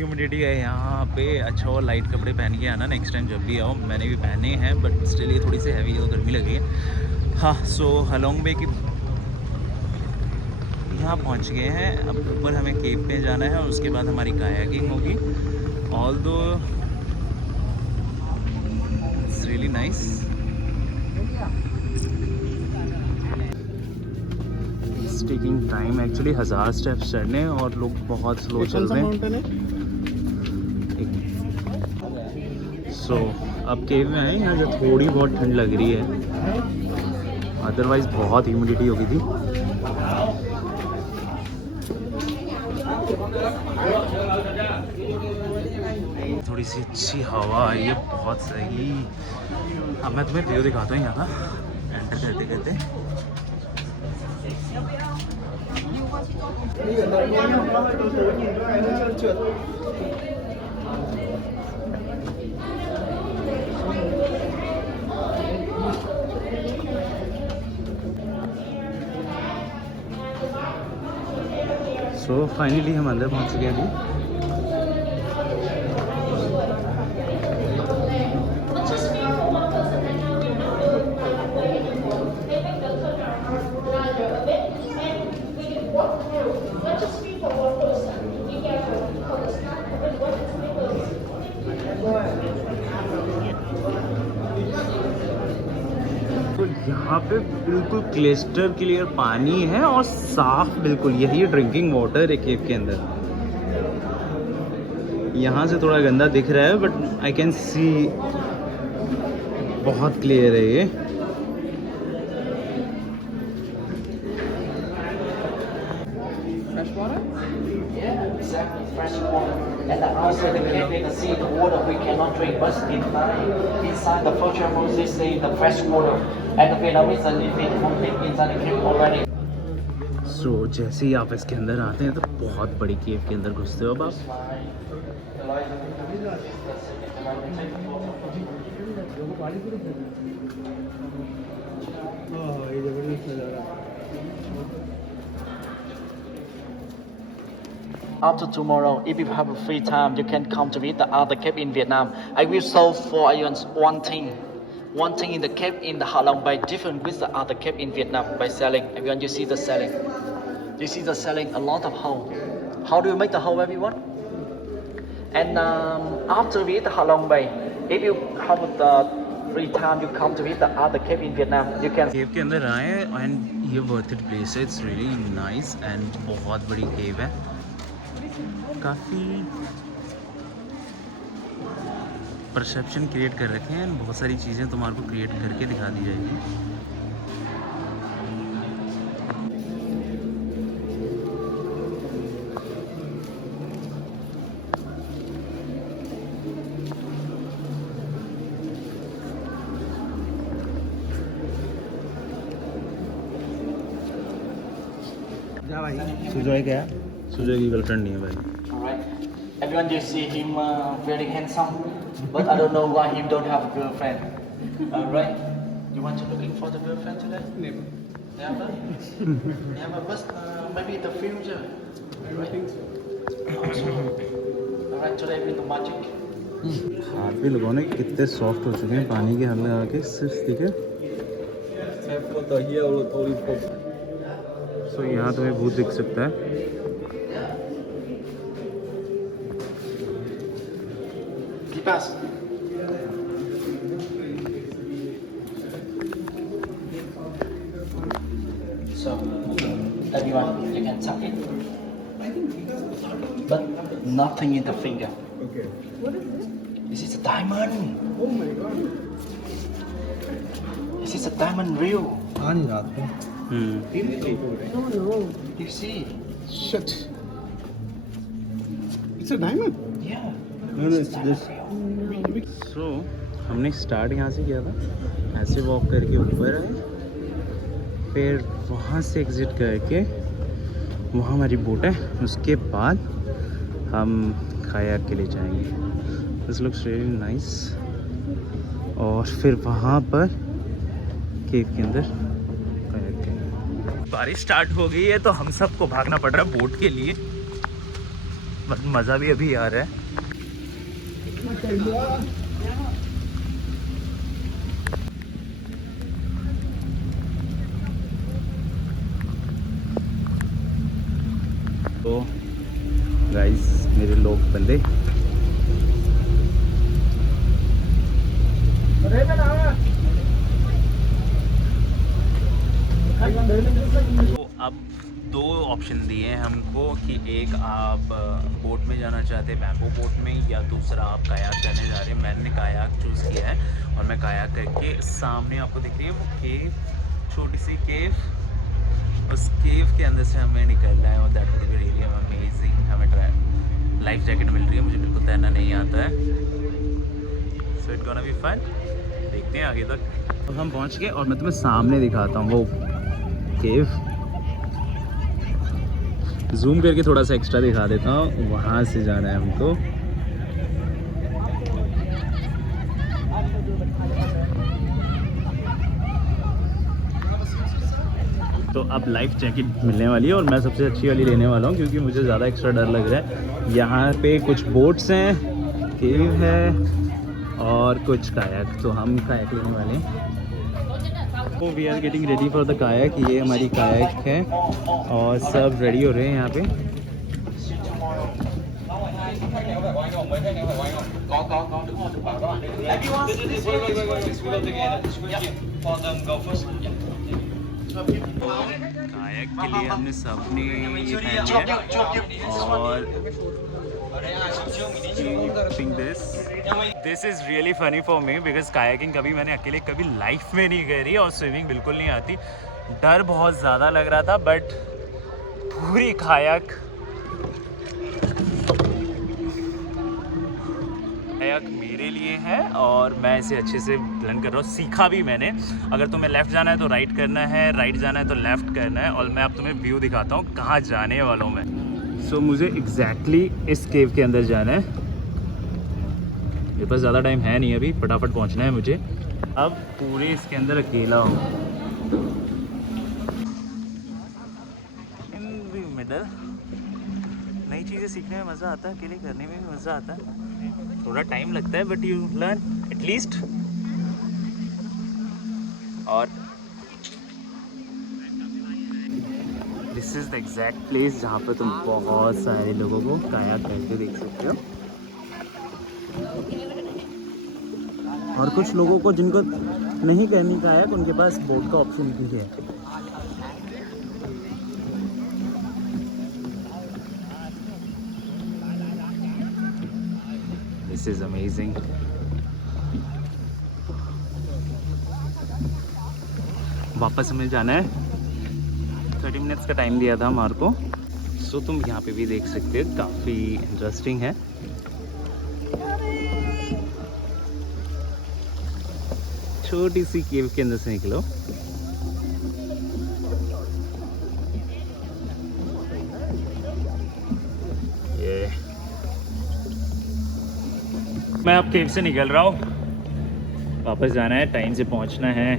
Humidity है यहाँ पे। अच्छा और लाइट कपड़े पहन के आना नेक्स्ट टाइम जब भी आओ। मैंने भी पहने हैं बट स्टिल ये थोड़ी सी हैवी है तो गर्मी लगी है। हाँ सो हलोंग बे की यहाँ पहुँच गए हैं। अब ऊपर हमें केव पे जाना है और उसके बाद हमारी कायाकिंग होगी। ऑल दो it's really nice. It's taking time actually 1000 steps चढ़ने और लोग बहुत स्लो चल रहे हैं। सो अब केव में आए यहाँ जो थोड़ी बहुत ठंड लग रही है, अदरवाइज़ बहुत ह्यूमिडिटी हो गई थी। थोड़ी सी अच्छी हवा आई है, बहुत सही। अब मैं तुम्हें व्यू दिखाता हूँ यहाँ का एंटर करते करते। सो फाइनली हम अंदर पहुँच गए अभी। तो यहाँ पे बिल्कुल क्लिस्टर क्लियर पानी है और साफ बिल्कुल, यही ड्रिंकिंग वाटर है केव के अंदर। यहाँ से थोड़ा गंदा दिख रहा है बट आई कैन सी बहुत क्लियर है ये। And outside the cave, you can see the water we cannot drink, but inside the culture Moses say the fresh water. And the Vietnamese are living inside the cave already. So जैसे ही आप इसके अंदर आते हैं तो बहुत बड़ी केव के अंदर घुसते हो अब आप। After tomorrow, if you have a free time, you can come to visit the other cave in Vietnam. I will show for you one thing in the cave in the Halong Bay different with the other cave in Vietnam by selling. Everyone, you see the selling. You see the selling a lot of hole. How do you make the hole, everyone? And after visit the Halong Bay, if you have the free time, you come to visit the other cave in Vietnam. You can. केव के अंदर आए and ये worth it place है। It's really nice and बहुत बड़ी केव है। काफ़ी perception create कर रखे हैं, बहुत सारी चीज़ें तुम्हारे को क्रिएट करके दिखा दी जाएगी। सुजय क्या? सुजय की गर्लफ्रेंड नहीं है भाई। Alright. Everyone, you see him very handsome, but I don't know why he don't have a girlfriend. Alright. You want to looking for the girlfriend today? Never. Never? Never, but maybe in the future. I don't think so. Alright, today with the magic. हाथ भी लगाने कितने soft हो चुके हैं पानी के हाथ लगा के, सिर्फ ठीक है। सो यहाँ तुम्हें भूत दिख सकता है। Pass. So, everyone, you can tuck it, but nothing in the finger. Okay. What is this? This is a diamond. Oh my god. This is a diamond real. आ नहीं रहा था। Oh no. You see? Shit. It's a diamond. Yeah. No, it's just. सो हमने start यहाँ से किया था, ऐसे walk करके ऊपर आए, फिर वहाँ से एग्ज़िट करके वहाँ हमारी बोट है, उसके बाद हम कायाक के लिए जाएंगे। This looks really nice. और फिर वहाँ पर केव के अंदर कायाक के। बारिश स्टार्ट हो गई है तो हम सबको भागना पड़ रहा है बोट के लिए। बट मज़ा भी अभी आ रहा है। तो गाइस मेरे लोग बंदे तो अब दो ऑप्शन दिए हैं हमको कि एक आप बोट में जाना चाहते हैं, बैम्बू बोट में, या दूसरा आप कायाक करने जा रहे हैं। मैंने कायाक चूज़ किया है और मैं कायाक करके, सामने आपको दिख रही है वो केव, छोटी सी केव, उस केव के अंदर से हमें निकलना है और that would be really amazing. हमें लाइफ जैकेट मिल रही है, मुझे बिल्कुल तैरना नहीं आता है, so it gonna be fun. देखते हैं आगे तक। तो हम पहुंच गए और मैं तुम्हें सामने दिखाता हूँ वो केव, जूम करके थोड़ा सा एक्स्ट्रा दिखा देता हूँ। वहाँ से जाना है हमको। तो अब लाइफ जैकेट मिलने वाली है और मैं सबसे अच्छी वाली लेने वाला हूँ क्योंकि मुझे ज़्यादा एक्स्ट्रा डर लग रहा है। यहाँ पे कुछ बोट्स हैं, केव है और कुछ कायाक, तो हम कायाक लेने वाले हैं। तो we are getting ready for the kayak. ये हमारी कायाक है और सब रेडी हो रहे हैं यहाँ पे। कायाक के लिए हमने सबने ये पहन लिया और this is really funny for me because kayaking कभी मैंने अकेले कभी लाइफ में नहीं करी और स्विमिंग बिल्कुल नहीं आती। डर बहुत ज़्यादा लग रहा था बट पूरी कायाक मेरे लिए है और मैं इसे अच्छे से ब्लेंड कर रहा हूँ। सीखा भी मैंने, अगर तुम्हें लेफ़्ट जाना है तो राइट करना है, राइट जाना है तो लेफ़्ट करना है। और मैं अब तुम्हें व्यू दिखाता हूँ कहाँ जाने वाला हूँ मैं। सो मुझे एग्जैक्टली इस केव के अंदर जाना है। मेरे पास ज़्यादा टाइम है नहीं, अभी फटाफट पहुँचना है मुझे। अब पूरे इसके अंदर अकेला हूँ इन द मिडल। नई चीज़ें सीखने में मज़ा आता है, अकेले करने में भी मज़ा आता है। थोड़ा टाइम लगता है बट यू लर्न एटलीस्ट। और this is the exact place जहाँ पर तुम बहुत सारे लोगों को कायाक करते देख सकते हो और कुछ लोगों को जिनको नहीं करनी कायाक उनके पास बोट का ऑप्शन भी है। This is amazing. वापस हमें जाना है, 30 मिनट्स का टाइम दिया था हमारे को। सो तुम यहाँ पे भी देख सकते हो, काफ़ी इंटरेस्टिंग है। छोटी सी केव के अंदर से निकलो। ये मैं अब केव से निकल रहा हूँ, वापस जाना है, टाइम से पहुँचना है।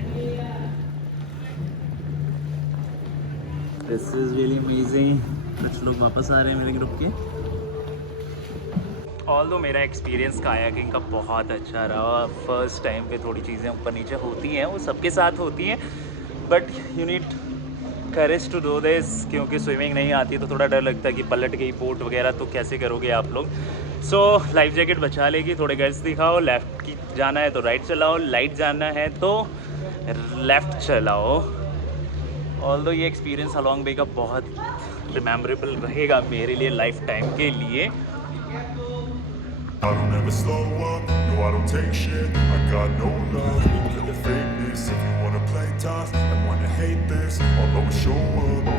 This is really amazing. कुछ लोग वापस आ रहे हैं मेरे ग्रुप के। ऑल्दो मेरा एक्सपीरियंस कायाकिंग का बहुत अच्छा रहा। फर्स्ट टाइम पे थोड़ी चीज़ें ऊपर नीचे होती हैं, वो सबके साथ होती हैं, but you need courage to do this. क्योंकि स्विमिंग नहीं आती तो थोड़ा डर लगता है कि पलट गई बोट वगैरह तो कैसे करोगे आप लोग। सो लाइफ जैकेट बचा लेगी, थोड़े गट्स दिखाओ। लेफ़्ट की जाना है तो राइट चलाओ, राइट जाना है तो लेफ़्ट चलाओ। ऑल्दो ये एक्सपीरियंस हलोंग बे का बहुत रिमेम्बरेबल रहेगा मेरे लिए लाइफ टाइम के लिए। I don't ever slow up, no I don't take shit, I got no love for the fakeness. If you wanna play tough and wanna hate this, I'll always show up.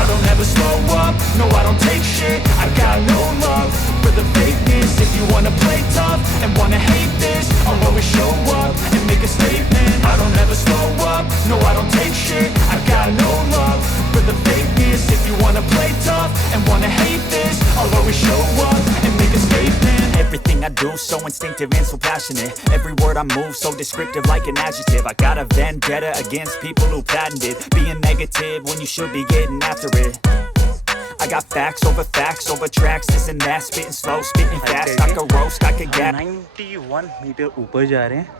I don't ever slow up, no I don't take shit, I got no love for the fakeness. If you wanna play tough and wanna hate this, I'll always show up and make a statement. I don't ever slow up, no I don't take shit, I got no love for the fakeness. If you wanna play tough and wanna hate this, I'll always show up and make a statement. Everything I do so instinctive and so passionate. Every word I move so descriptive like an adjective. I got a vendetta against people who patented being negative when you should be getting after it. I got facts over tracks, this and that, spitting slow, spitting fast. I could roast, I could gas. 91 metre ऊपर जा रहे हैं,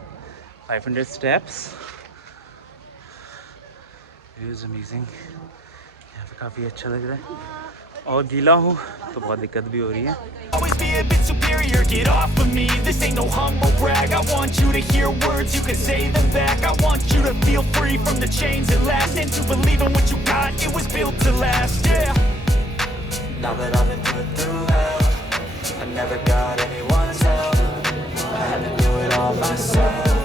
500 steps. View is amazing. यहाँ पे काफ़ी अच्छा लग रहा है, और गीला हूँ तो बहुत दिक्कत भी हो रही है. Always be a bit superior, get off of me. This ain't no humble brag. I want you to hear words, you can say them back. I want you to feel free from the chains that last, and to believe in what you got, it was built to last, yeah. Now that I've been put through hell, I never got anyone's help. I had to do it all myself.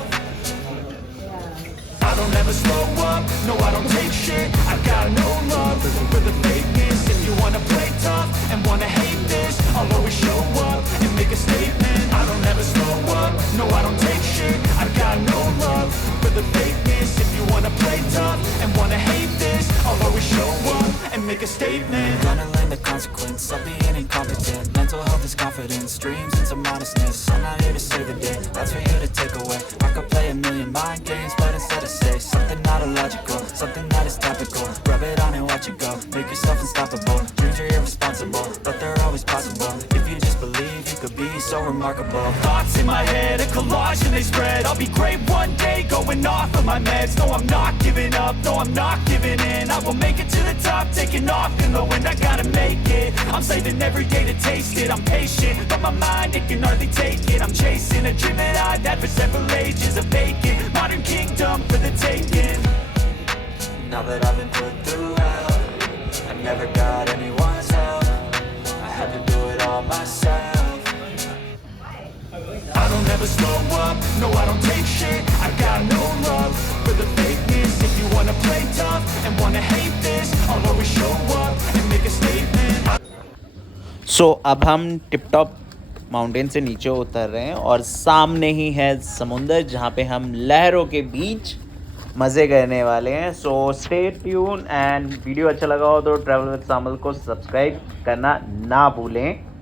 I don't ever slow up, no I don't take shit. I got no love for the fakeness. If you wanna play tough and wanna hate this, I'll always show up and make a statement. I don't ever slow up, no I don't take shit. I got no love for the fakeness. If you wanna play tough and wanna hate this, I'll always show up and make a statement. Gonna learn the consequence of being incompetent. Mental health is confidence, dreams into modestness. I'm not here to save the day, that's for you to take away. I could play a million mind games, but instead I say something not illogical, something that is topical. Rub it on and watch it go, make yourself unstoppable. Dreams are irresponsible, but they're always possible. If you just believe, you could be so remarkable. Thoughts in my head, a collage and they spread. I'll be great one day, going off of my meds. No, I'm not giving up, no, I'm not giving in. I will make it to the top, taking off in the wind. I gotta make it, I'm saving every day to taste it. I'm patient, but my mind, it can hardly take it. I'm chasing a dream that I've had for several ages. A vacant, modern kingdom for the taking. Now that I've been put through hell, I never got anyone's help. I had to do it all myself. I don't ever slow up, no I don't take shit. I got no love for the fakeness. If you wanna play tough and wanna hate this, I'll always show up and make a statement. So अब हम tip top mountain से नीचे उतर रहे हैं, और सामने ही है समुंदर जहाँ पे हम लहरों के बीच मज़े करने वाले हैं. So stay tune, and video अच्छा लगा हो तो ट्रैवल विद सामल को सब्सक्राइब करना ना भूलें.